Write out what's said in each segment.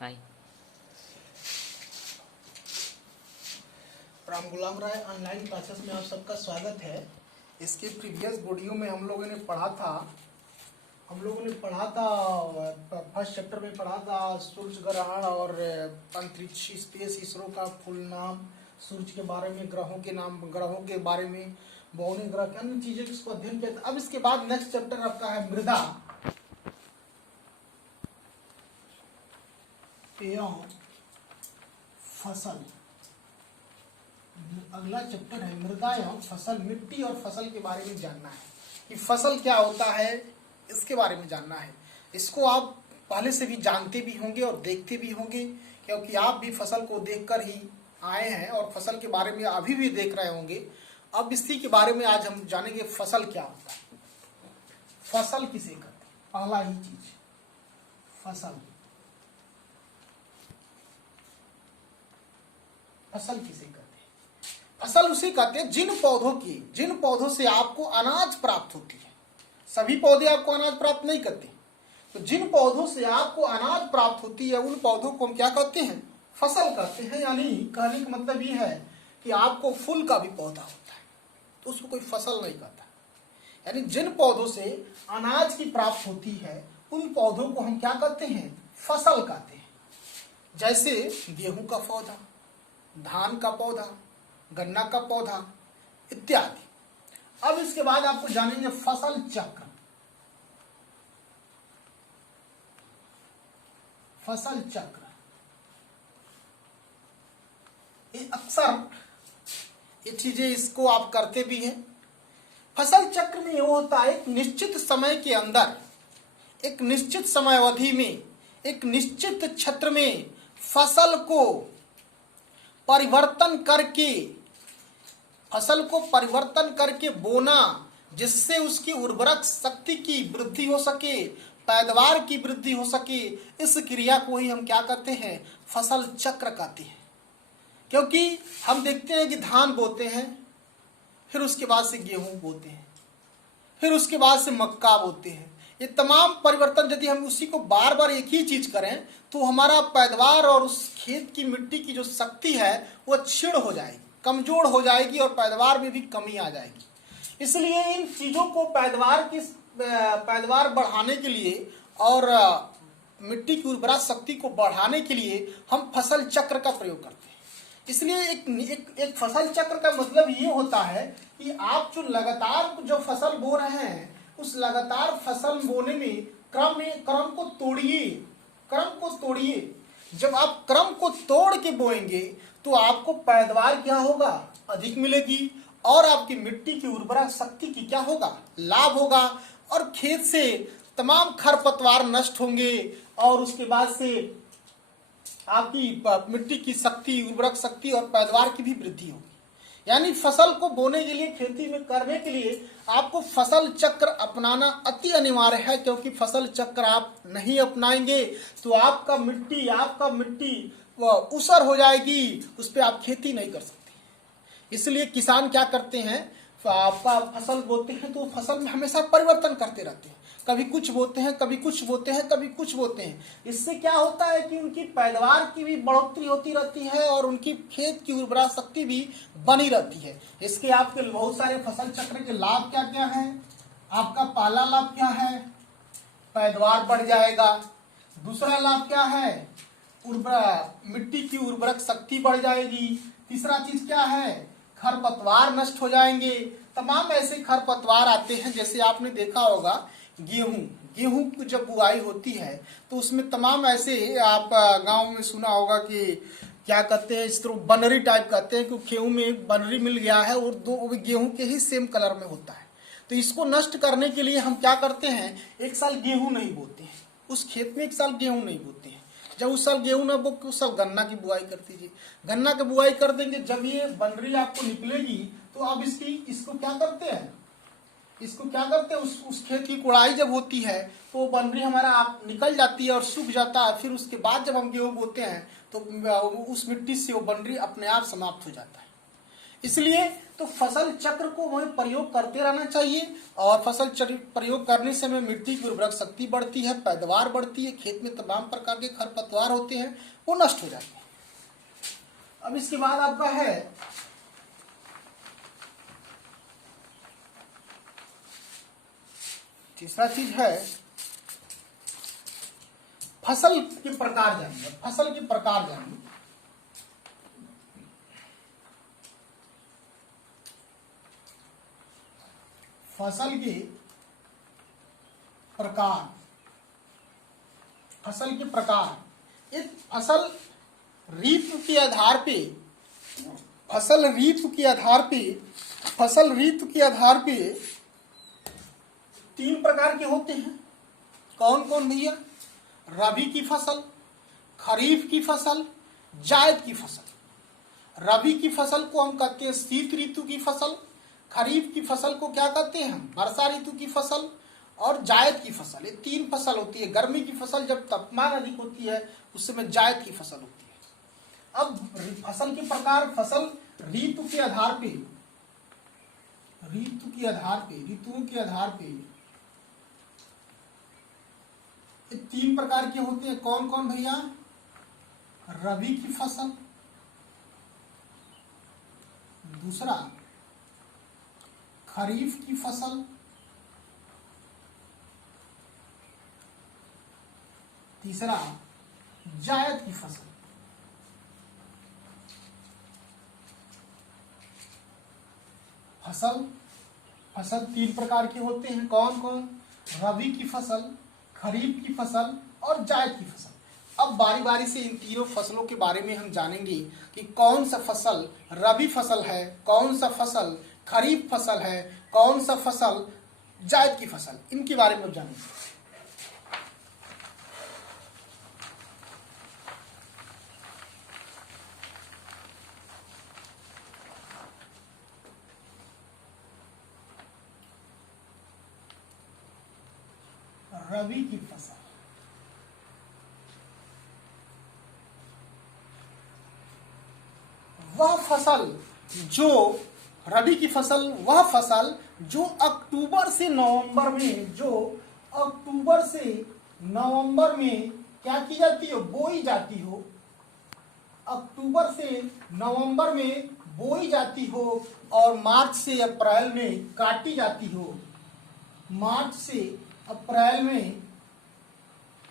हाय। राम गुलाम राय online classes में आप सबका स्वागत है। इसके प्रीवियस वीडियो में हम लोगों ने पढ़ा था फर्स्ट चैप्टर में पढ़ा था सूर्य ग्रहण और अंतरिक्ष स्पेस, इसरो का फुल नाम, सूर्य के बारे में, ग्रहों के नाम, ग्रहों के बारे में, बौने ग्रह के अन्य चीजें इसको अध्ययन किया था। अब इसके बाद नेक्स्ट चैप्टर आपका है मृदा एवं फसल। अगला चैप्टर है मृदा एवं फसल, मिट्टी और फसल के बारे में जानना है कि फसल क्या होता है, इसके बारे में जानना है। इसको आप पहले से भी जानते भी होंगे और देखते भी होंगे, क्योंकि आप भी फसल को देखकर ही आए हैं और फसल के बारे में अभी भी देख रहे होंगे। अब इसी के बारे में आज हम जानेंगे फसल क्या होता है, फसल किसे कहते हैं। पहला ही चीज फसल, फसल किसे कहते हैं। फसल उसे कहते हैं जिन पौधों से आपको अनाज प्राप्त होती है। सभी पौधे आपको अनाज प्राप्त नहीं करते, तो जिन पौधों से आपको अनाज प्राप्त होती है उन पौधों को हम क्या कहते हैं, फसल कहते हैं। यानी कहने का मतलब ये है कि आपको फूल का भी पौधा होता है तो उसको कोई फसल नहीं कहता। यानी जिन पौधों से अनाज की प्राप्त होती है उन पौधों को हम क्या कहते हैं, फसल कहते हैं। जैसे गेहूं का पौधा, धान का पौधा, गन्ना का पौधा इत्यादि। अब इसके बाद आपको जानेंगे फसल चक्र। फसल चक्र ये अक्सर ये चीजें इसको आप करते भी हैं। फसल चक्र में ये होता है एक निश्चित समय के अंदर, एक निश्चित समय अवधि में, एक निश्चित क्षेत्र में फसल को परिवर्तन करके बोना, जिससे उसकी उर्वरक शक्ति की वृद्धि हो सके, पैदावार की वृद्धि हो सके। इस क्रिया को ही हम क्या कहते हैं, फसल चक्र कहते हैं। क्योंकि हम देखते हैं कि धान बोते हैं, फिर उसके बाद से गेहूं बोते हैं, फिर उसके बाद से मक्का बोते हैं। ये तमाम परिवर्तन यदि हम उसी को बार बार एक ही चीज करें तो हमारा पैदावार और उस खेत की मिट्टी की जो शक्ति है वो क्षीण हो जाएगी, कमजोर हो जाएगी और पैदावार में भी कमी आ जाएगी। इसलिए इन चीजों को पैदावार बढ़ाने के लिए और मिट्टी की उर्वरा शक्ति को बढ़ाने के लिए हम फसल चक्र का प्रयोग करते हैं। इसलिए एक फसल चक्र का मतलब ये होता है कि आप जो लगातार जो फसल बो रहे हैं उस लगातार फसल बोने में क्रम को तोड़िए। जब आप क्रम को तोड़ के बोएंगे तो आपको पैदावार क्या होगा, अधिक मिलेगी और आपकी मिट्टी की उर्वरा शक्ति की क्या होगा, लाभ होगा। और खेत से तमाम खरपतवार नष्ट होंगे और उसके बाद से आपकी मिट्टी की शक्ति, उर्वरक शक्ति और पैदावार की भी वृद्धि होगी। यानी फसल को बोने के लिए, खेती में करने के लिए आपको फसल चक्र अपनाना अति अनिवार्य है। क्योंकि फसल चक्र आप नहीं अपनाएंगे तो आपका मिट्टी ऊसर हो जाएगी, उस पर आप खेती नहीं कर सकते। इसलिए किसान क्या करते हैं, आपका फसल बोते हैं तो फसल में हमेशा परिवर्तन करते रहते हैं। कभी कुछ बोते हैं, कभी कुछ बोते हैं, कभी कुछ बोते हैं। इससे क्या होता है कि उनकी पैदावार की भी बढ़ोतरी होती रहती है और उनकी खेत की उर्वरा शक्ति भी बनी रहती है। इसके आपके बहुत सारे फसल चक्र के लाभ क्या क्या हैं। आपका पहला लाभ क्या है, पैदावार बढ़ जाएगा। दूसरा लाभ क्या है, मिट्टी की उर्वरक शक्ति बढ़ जाएगी। तीसरा चीज क्या है, खरपतवार नष्ट हो जाएंगे। तमाम ऐसे खरपतवार आते हैं, जैसे आपने देखा होगा गेहूं की जब बुआई होती है तो उसमें तमाम ऐसे, आप गांव में सुना होगा कि क्या कहते हैं, इस तरह बनरी टाइप कहते हैं कि गेहूं में एक बनरी मिल गया है और दो गेहूं के ही सेम कलर में होता है। तो इसको नष्ट करने के लिए हम क्या करते हैं, एक साल गेहूं नहीं बोते हैं, उस खेत में एक साल गेहूं नहीं बोते हैं। जब उस साल गेहूं ना बो उस साल गन्ना की बुआई कर दीजिए। गन्ना की बुआई कर देंगे, जब ये बनरी आपको निकलेगी तो अब इसको क्या करते हैं, उस खेत की कुड़ाई जब होती है तो बनरी हमारा आप निकल जाती है और सूख जाता है। फिर उसके बाद जब हम गेहूं बोते हैं तो उस मिट्टी से वो बनरी अपने आप समाप्त हो जाता है। इसलिए तो फसल चक्र को हमें प्रयोग करते रहना चाहिए, और फसल चक्र प्रयोग करने से हमें मिट्टी की उर्वरक शक्ति बढ़ती है, पैदावार बढ़ती है, खेत में तमाम प्रकार के खरपतवार होते हैं वो नष्ट हो जाते हैं। अब इसके बाद आपका है तीसरा चीज है फसल के प्रकार जानिए। फसल के प्रकार जानिए। फसल के प्रकार, फसल के प्रकार, इस फसल ऋतु के आधार पे, फसल ऋतु के आधार पे, फसल ऋतु के आधार पे 3 प्रकार के होते हैं। कौन कौन भैया? रबी की फसल, खरीफ की फसल, जायद की फसल। रबी की फसल को हम कहते हैं शीत ऋतु की फसल, खरीफ की फसल को क्या कहते हैं हम? वर्षा ऋतु की फसल, और जायद की फसल। ये 3 फसल होती है। गर्मी की फसल जब तापमान अधिक होती है उस समय जायद की फसल होती है। अब फसल के प्रकार, फसल ऋतु के आधार पे, ऋतु के आधार पे, ऋतुओं के आधार पे 3 प्रकार के होते हैं। कौन कौन भैया? रबी की फसल, दूसरा खरीफ की फसल, तीसरा जायद की फसल। फसल 3 प्रकार के होते हैं। कौन कौन? रबी की फसल, खरीफ की फसल और जायद की फसल। अब बारी बारी से इन तीनों फसलों के बारे में हम जानेंगे कि कौन सा फसल रबी फसल है, कौन सा फसल खरीफ फसल है, कौन सा फसल जायद की फसल, इनके बारे में जानेंगे। रबी की फसल, वह फसल जो रबी की फसल, वह फसल जो अक्टूबर से नवंबर में, जो अक्टूबर से नवंबर में क्या की जाती हो? बोई जाती हो। अक्टूबर से नवंबर में बोई जाती हो और मार्च से अप्रैल में काटी जाती हो। मार्च से अप्रैल में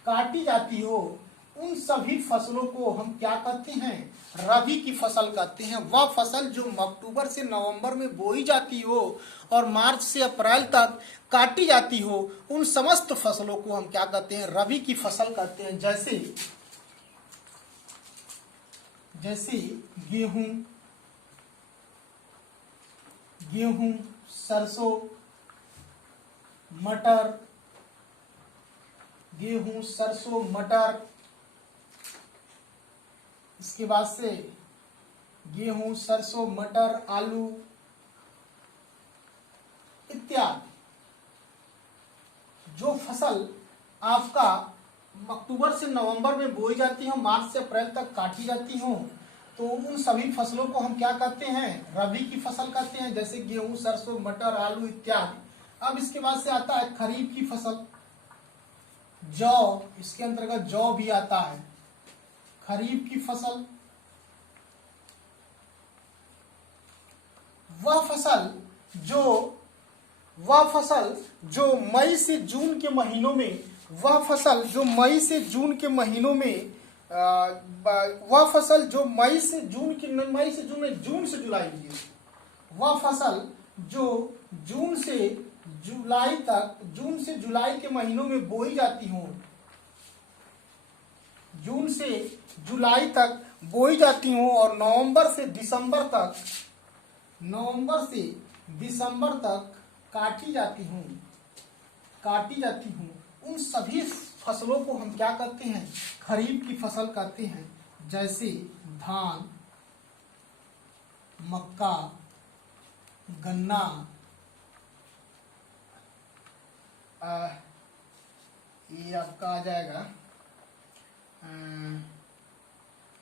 काटी जाती हो, उन सभी फसलों को हम क्या कहते हैं? रबी की फसल कहते हैं। वह फसल जो अक्टूबर से नवंबर में बोई जाती हो और मार्च से अप्रैल तक काटी जाती हो, उन समस्त फसलों को हम क्या कहते हैं? रबी की फसल कहते हैं। जैसे गेहूं, सरसों, मटर, गेहूं, सरसों, मटर, इसके बाद से गेहूं, सरसों, मटर, आलू इत्यादि। जो फसल आपका अक्टूबर से नवंबर में बोई जाती हो, मार्च से अप्रैल तक काटी जाती हो, तो उन सभी फसलों को हम क्या कहते हैं? रबी की फसल कहते हैं। जैसे गेहूं, सरसों, मटर, आलू इत्यादि। अब इसके बाद से आता है खरीफ की फसल। जौ, इसके अंतर्गत जौ भी आता है। खरीफ की फसल, वह फसल जो मई से जून के महीनों में, वह फसल जो मई से जून के महीनों में, वह फसल जो मई से जून में, जून से जुलाई लीजिए, वह फसल जो जून से जुलाई के महीनों में बोई जाती हो, जून से जुलाई तक बोई जाती हूँ और नवंबर से दिसंबर तक काटी जाती हूँ, उन सभी फसलों को हम क्या कहते हैं? खरीफ की फसल कहते हैं। जैसे धान, मक्का, गन्ना, ये आपका आ जाएगा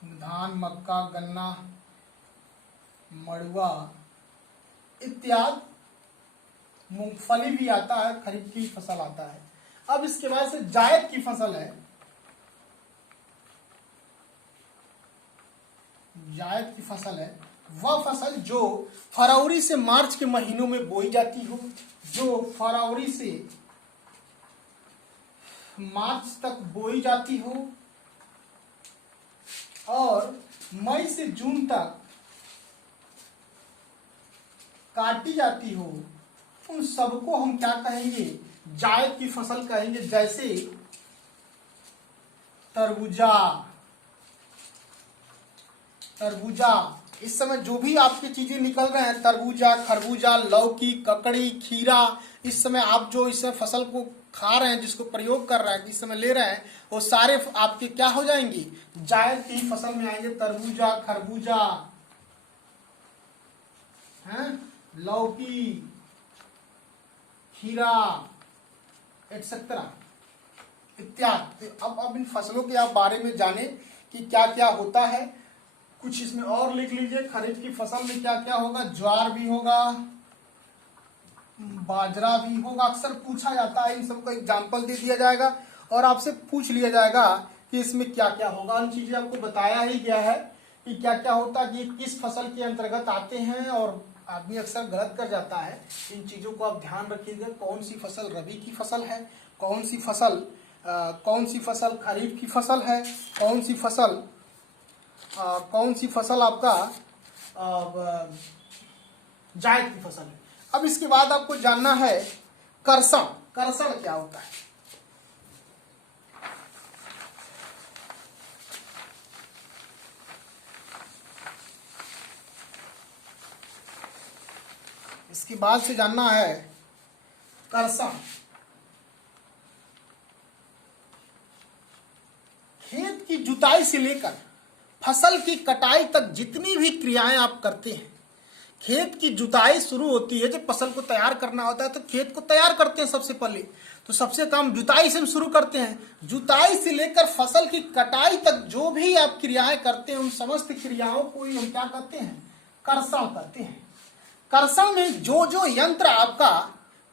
धान, मक्का, गन्ना, मड़ुआ, इत्यादि, मूंगफली भी आता है, खरीफ की फसल आता है। अब इसके बाद से जायद की फसल है। जायद की फसल है वह फसल जो फरवरी से मार्च के महीनों में बोई जाती हो, जो फरवरी से मार्च तक बोई जाती हो और मई से जून तक काटी जाती हो, उन सबको हम क्या कहेंगे? जायद की फसल कहेंगे। जैसे तरबूजा, तरबूजा इस समय जो भी आपकी चीजें निकल रहे हैं, तरबूजा, खरबूजा, लौकी, ककड़ी, खीरा, इस समय आप जो इस फसल को खा रहे हैं, जिसको प्रयोग कर रहे हैं, इस समय ले रहे हैं, वो सारे आपके क्या हो जाएंगी? जायद की फसल में आएंगे। तरबूजा, खरबूजा, हैं, लौकी, खीरा, एटसेट्रा इत्यादि। अब इन फसलों के आप बारे में जाने कि क्या क्या होता है, कुछ इसमें और लिख लीजिए। खरीफ की फसल में क्या क्या होगा? ज्वार भी होगा, बाजरा भी होगा। अक्सर पूछा जाता है, इन सबका एग्जाम्पल दे दिया जाएगा और आपसे पूछ लिया जाएगा कि इसमें क्या क्या होगा। उन चीजें आपको बताया ही गया है कि क्या क्या होता है, कि किस फसल के अंतर्गत आते हैं, और आदमी अक्सर गलत कर जाता है। इन चीजों को आप ध्यान रखिएगा। कौन सी फसल रबी की फसल है, कौन सी फसल खरीफ की फसल है, कौन सी फसल आपका जायद की फसल है। अब इसके बाद आपको जानना है कर्षण। कर्षण क्या होता है? इसके बाद से जानना है कर्षण। खेत की जुताई से लेकर फसल की कटाई तक जितनी भी क्रियाएं आप करते हैं, खेत की जुताई शुरू होती है, जब फसल को तैयार करना होता है तो खेत को तैयार करते हैं सबसे पहले, तो सबसे काम जुताई से हम शुरू करते हैं। जुताई से लेकर फसल की कटाई तक जो भी आप क्रियाएं करते हैं, उन समस्त क्रियाओं को ही हम क्या कहते हैं? कर्षण कहते हैं। कर्षण में जो जो यंत्र आपका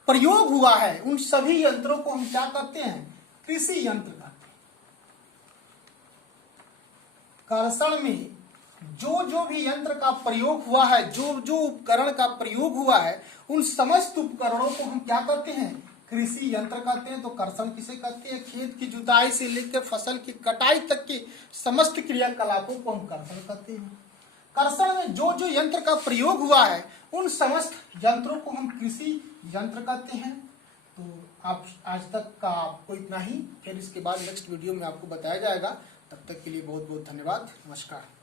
प्रयोग हुआ है, उन सभी यंत्रों को हम क्या कहते हैं? कृषि यंत्र कहते हैं। कर्षण में जो जो भी यंत्र का प्रयोग हुआ है, जो जो उपकरण का प्रयोग हुआ है, उन समस्त उपकरणों को हम क्या कहते हैं? कृषि यंत्र कहते हैं। तो कर्षण किसे कहते हैं? खेत की जुताई से लेकर फसल की कटाई तक के समस्त क्रियाकलापों को हम कर्षण कहते हैं। कर्षण में जो जो यंत्र का प्रयोग हुआ है, उन समस्त यंत्रों को हम कृषि यंत्र कहते हैं। तो आप आज तक का आपको इतना ही, फिर इसके बाद नेक्स्ट वीडियो में आपको बताया जाएगा। तब तक के लिए बहुत बहुत धन्यवाद। नमस्कार।